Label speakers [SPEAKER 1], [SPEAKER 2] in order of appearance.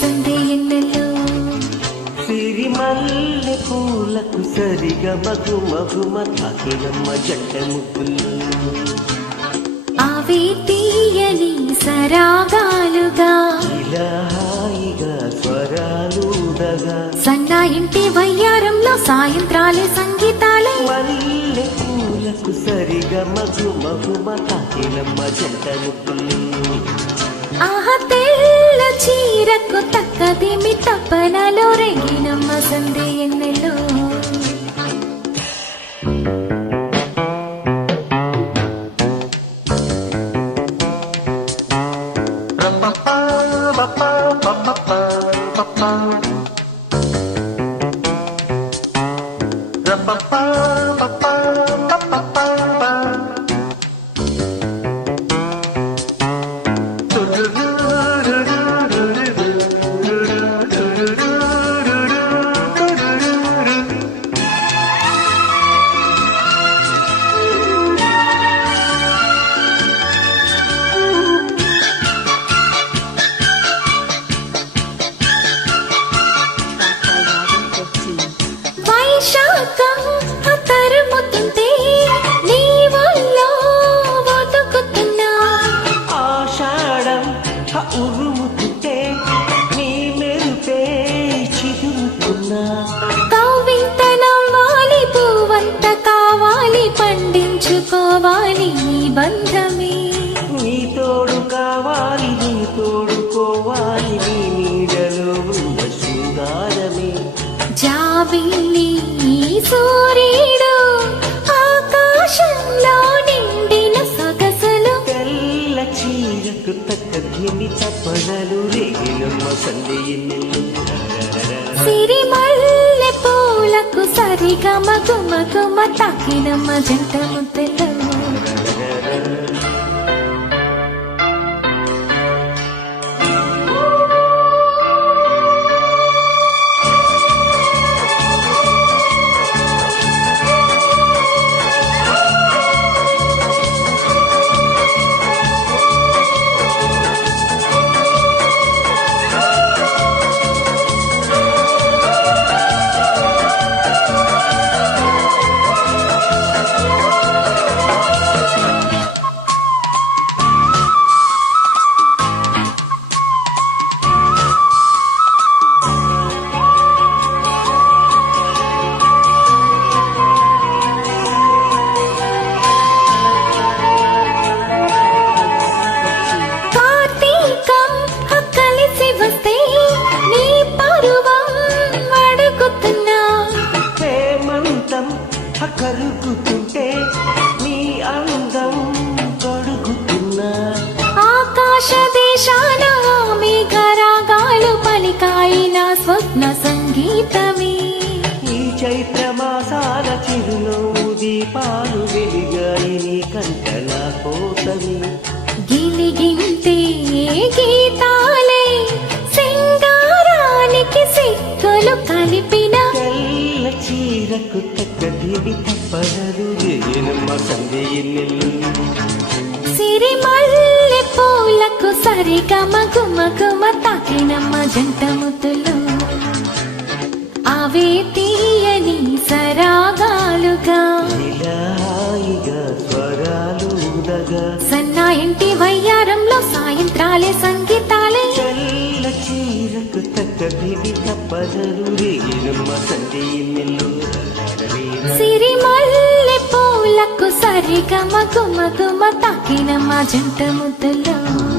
[SPEAKER 1] సందే ఎన్నెల్లో.
[SPEAKER 2] సిరిమల్లె పూలకు సరిగా మగు మగుమ తాకినమ్మ జంట ముద్దులు
[SPEAKER 1] అవి తీయని సరాగాలుగా.
[SPEAKER 2] ఇలా హాయిగా స్వరాలుడగా.
[SPEAKER 1] సన్నా ఇంటి వయ్యారంలో సాయంత్రాలే సంగీతాలే.
[SPEAKER 2] మల్లె పూలకు సరిగా మగు మగుమ తాకినమ్మ జంట ముద్దులు
[SPEAKER 1] ఆహ తెల్ల చీరకు తక్కదిమి తప్పనలో రేగినమ్మ సందే ఎన్నెల్లో. వైశాఖం
[SPEAKER 2] తోడుకోవాలి నీ నీడలో ఉన్న శృంగారమే.
[SPEAKER 1] జాబిల్లి సూర్యుడు ఆకాశంలో నిండిన సొగసులు
[SPEAKER 2] తెల్ల చీరకు తక్క రేగినమ్మ సందేయిన్నెల్లు
[SPEAKER 1] సిరిమల్లె పూలకు సరిగా మగుమ గుమ తాకినమ్మ జంట ముద్దలు
[SPEAKER 2] కరుగుతుంటే నీ అందం కడుగుతున్నా
[SPEAKER 1] ఆకాశ దేశాన మేఘరాగాలు పలికాయిన స్వప్న సంగీతమే.
[SPEAKER 2] ఈ చైత్ర మాసాల చిరునవ్వు దీపాలు
[SPEAKER 1] సిరిమల్లె పూలకు సరిగా మగు మగుమ తాకినమ్మ జంట ముద్దులు. అవే తీయని సరాగాలుగా. సన్నా ఇంటి వయ్యారంలో పూలకు సరిగా మగు తాకిన మా జంట ముద్దలో.